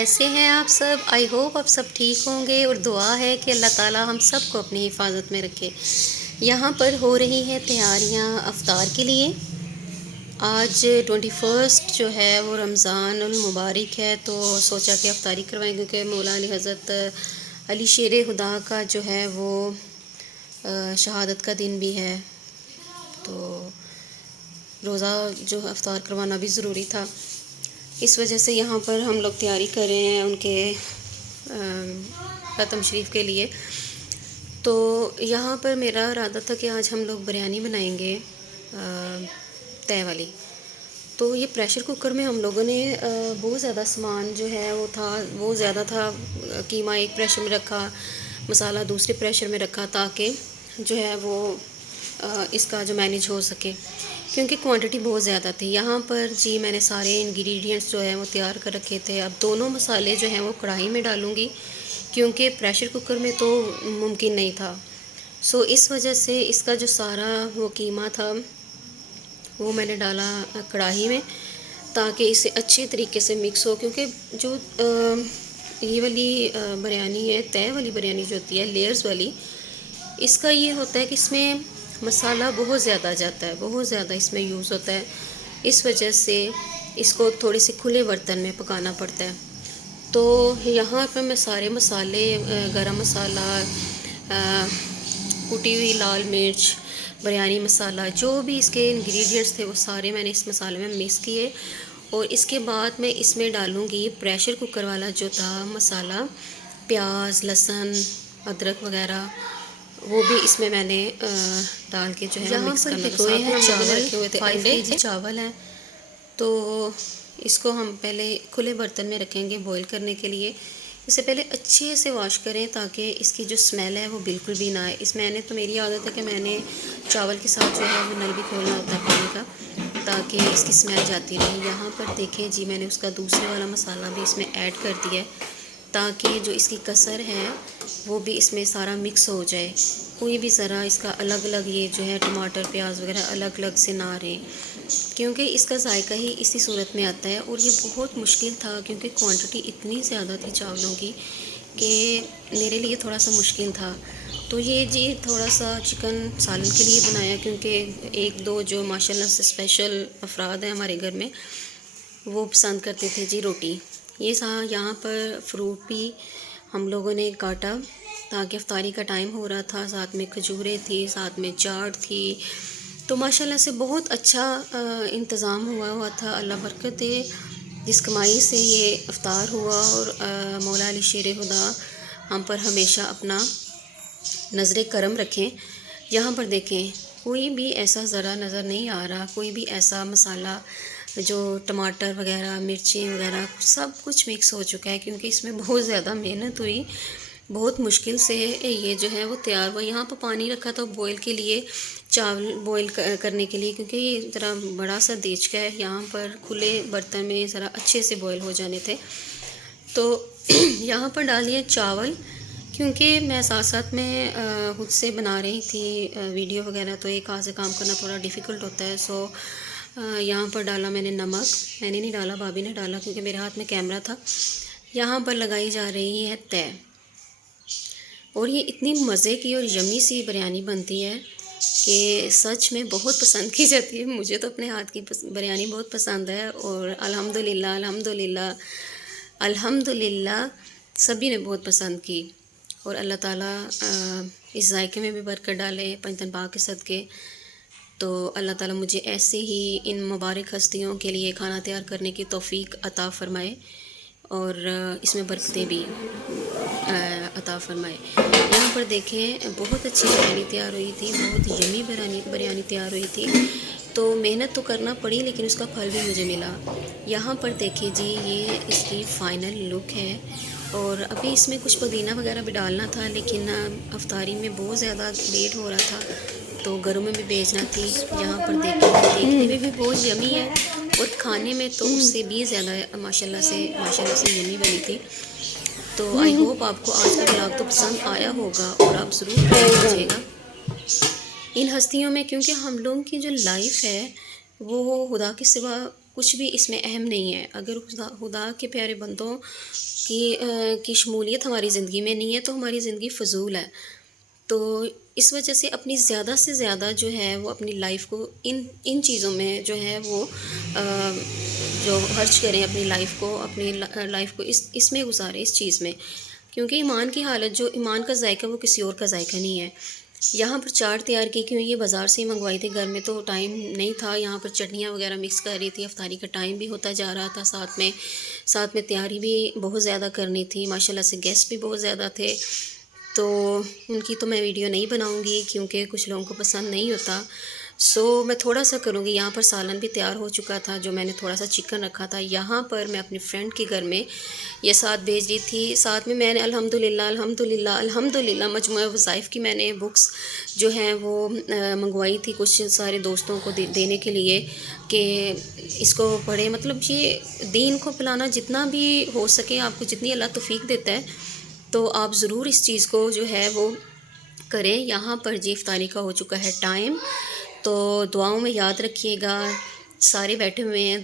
कैसे हैं आप सब। आई होप आप सब ठीक होंगे और दुआ है कि अल्लाह ताला हम सब को अपनी हिफाजत में रखे। यहाँ पर हो रही हैं तैयारियाँ अफ्तार के लिए। आज 21 जो है वो रमज़ानुल मुबारक है, तो सोचा कि अफ्तारी करवाएं क्योंकि मौला अली हज़रत अली शेर खुदा का जो है वो शहादत का दिन भी है, तो रोज़ा जो अफ्तार करवाना भी ज़रूरी था। इस वजह से यहाँ पर हम लोग तैयारी कर रहे हैं उनके ख़त्म शरीफ के लिए। तो यहाँ पर मेरा इरादा था कि आज हम लोग बिरयानी बनाएंगे तय वाली। तो ये प्रेशर कुकर में हम लोगों ने बहुत ज़्यादा सामान जो है वो ज़्यादा था। कीमा एक प्रेशर में रखा, मसाला दूसरे प्रेशर में रखा, ताकि जो है वो इसका जो मैनेज हो सके, क्योंकि क्वांटिटी बहुत ज़्यादा थी। यहाँ पर जी मैंने सारे इंग्रेडिएंट्स जो है वो तैयार कर रखे थे। अब दोनों मसाले जो हैं वो कढ़ाई में डालूँगी, क्योंकि प्रेशर कुकर में तो मुमकिन नहीं था। सो इस वजह से इसका जो सारा वो कीमा था वो मैंने डाला कढ़ाई में, ताकि इसे अच्छे तरीके से मिक्स हो। क्योंकि जो ये वाली बिरयानी है, तय वाली बिरयानी जो होती है लेयर्स वाली, इसका ये होता है कि इसमें मसाला बहुत ज़्यादा जाता है, बहुत ज़्यादा इसमें यूज़ होता है। इस वजह से इसको थोड़े से खुले बर्तन में पकाना पड़ता है। तो यहाँ पर मैं सारे मसाले, गरम मसाला, कुटी हुई लाल मिर्च, बिरयानी मसाला, जो भी इसके इंग्रेडिएंट्स थे वो सारे मैंने इस मसाले में मिक्स किए। और इसके बाद मैं इसमें डालूँगी प्रेशर कुकर वाला जो था मसाला, प्याज, लहसुन, अदरक वगैरह, वो भी इसमें मैंने डाल के जो है मिक्स करना। चावल रखे हुए थे, 5 kg चावल हैं, तो इसको हम पहले खुले बर्तन में रखेंगे बॉईल करने के लिए। इससे पहले अच्छे से वॉश करें ताकि इसकी जो स्मेल है वो बिल्कुल भी ना आए। तो मेरी आदत है कि मैंने चावल के साथ जो है वो नल भी खोलना होता है पानी का, ताकि इसकी स्मेल जाती रहे। यहाँ पर देखें जी, मैंने उसका दूसरे वाला मसाला भी इसमें ऐड कर दिया है, ताकि जो इसकी कसर है वो भी इसमें सारा मिक्स हो जाए। कोई भी ज़रा इसका अलग अलग ये जो है टमाटर प्याज वगैरह अलग अलग से ना रहे, क्योंकि इसका जायका ही इसी सूरत में आता है। और ये बहुत मुश्किल था, क्योंकि क्वांटिटी इतनी ज़्यादा थी चावलों की कि मेरे लिए थोड़ा सा मुश्किल था। तो ये जी थोड़ा सा चिकन सालन के लिए बनाया, क्योंकि एक दो जो माशाल्लाह से स्पेशल अफराद हैं हमारे घर में, वो पसंद करते थे जी रोटी। ये यहाँ पर फ्रूट भी हम लोगों ने काटा, ताकि अफ्तारी का टाइम हो रहा था। साथ में खजूरें थी, साथ में चाट थी, तो माशाल्लाह से बहुत अच्छा इंतज़ाम हुआ था। अल्लाह बरकत दे, जिस कमाई से ये अफ्तार हुआ। और मौला अली शेर खुदा हम पर हमेशा अपना नज़र करम रखें। यहाँ पर देखें, कोई भी ऐसा ज़रा नज़र नहीं आ रहा, कोई भी ऐसा मसाला जो टमाटर वगैरह मिर्ची वगैरह सब कुछ मिक्स हो चुका है, क्योंकि इसमें बहुत ज़्यादा मेहनत हुई, बहुत मुश्किल से ये जो है वो तैयार हुआ। यहाँ पर पानी रखा था बॉईल के लिए, चावल बॉईल करने के लिए, क्योंकि ये ज़रा बड़ा सा देचका है, यहाँ पर खुले बर्तन में ज़रा अच्छे से बॉईल हो जाने थे। तो यहाँ पर डालिए चावल, क्योंकि मैं साथ साथ में खुद से बना रही थी वीडियो वगैरह, तो एक हाथ से काम करना थोड़ा डिफ़िकल्ट होता है। सो यहाँ पर डाला मैंने नमक, मैंने नहीं डाला, भाभी ने डाला, क्योंकि मेरे हाथ में कैमरा था। यहाँ पर लगाई जा रही है तय, और ये इतनी मज़े की और यम्मी सी बिरयानी बनती है कि सच में बहुत पसंद की जाती है। मुझे तो अपने हाथ की बिरयानी बहुत पसंद है, और अल्हम्दुलिल्लाह अल्हम्दुलिल्लाह अल्हम्दुलिल्लाह सभी ने बहुत पसंद की। और अल्लाह ताला इस जायके में भी बरकत डाले पंजतन पाक के सदके। तो अल्लाह ताला मुझे ऐसे ही इन मुबारक हस्तियों के लिए खाना तैयार करने की तौफीक अता फ़रमाए, और इसमें बरकतें भी अता फ़रमाए। यहाँ पर देखें, बहुत अच्छी बिरयानी तैयार हुई थी, बहुत यम्मी बिरयानी तैयार हुई थी। तो मेहनत तो करना पड़ी, लेकिन उसका फल भी मुझे मिला। यहाँ पर देखिए जी, ये इसकी फ़ाइनल लुक है। और अभी इसमें कुछ पुदीना वगैरह भी डालना था, लेकिन अफ्तारी में बहुत ज़्यादा लेट हो रहा था, तो घरों में भी भेजना थी। यहाँ पर देखने में भी बहुत यम्मी है, और खाने में तो उससे भी ज़्यादा माशाल्लाह से यम्मी बनी थी। तो आई होप आपको आज का व्लॉग तो पसंद आया होगा, और आप ज़रूर ट्राई कीजिएगा इन हस्तियों में, क्योंकि हम लोगों की जो लाइफ है वो खुदा के सिवा कुछ भी इसमें अहम नहीं है। अगर खुदा के प्यारे बंदों की शमूलियत हमारी ज़िंदगी में नहीं है तो हमारी ज़िंदगी फ़िज़ूल है। तो इस वजह से अपनी ज़्यादा से ज़्यादा जो है वो अपनी लाइफ को इन इन चीज़ों में जो है वो जो खर्च करें अपनी लाइफ को, अपनी लाइफ को इसमें गुजारें, इस चीज़ में। क्योंकि ईमान की हालत, जो ईमान का जायका वो किसी और का जायका नहीं है। यहाँ पर चाट तैयार की, क्यों ये बाज़ार से ही मंगवाई थी, घर में तो टाइम नहीं था। यहाँ पर चटनियाँ वगैरह मिक्स कर रही थी, इफ्तारी का टाइम भी होता जा रहा था, साथ में तैयारी भी बहुत ज़्यादा करनी थी। माशाल्लाह से गेस्ट भी बहुत ज़्यादा थे, तो उनकी तो मैं वीडियो नहीं बनाऊंगी क्योंकि कुछ लोगों को पसंद नहीं होता। मैं थोड़ा सा करूँगी। यहाँ पर सालन भी तैयार हो चुका था, जो मैंने थोड़ा सा चिकन रखा था। यहाँ पर मैं अपनी फ्रेंड के घर में ये साथ भेज रही थी। साथ में मैंने अल्हम्दुलिल्लाह अल्हम्दुलिल्लाह अल्हम्दुलिल्लाह मजमूआ वज़ाइफ़ की मैंने बुक्स जो हैं वो मंगवाई थी कुछ सारे दोस्तों को देने के लिए कि इसको पढ़े। मतलब ये दीन को फैलाना जितना भी हो सके, आपको जितनी अल्लाह तौफ़ीक देता है तो आप ज़रूर इस चीज़ को जो है वो करें। यहाँ पर जी इफ्तारी का हो चुका है टाइम, तो दुआओं में याद रखिएगा। सारे बैठे हुए हैं।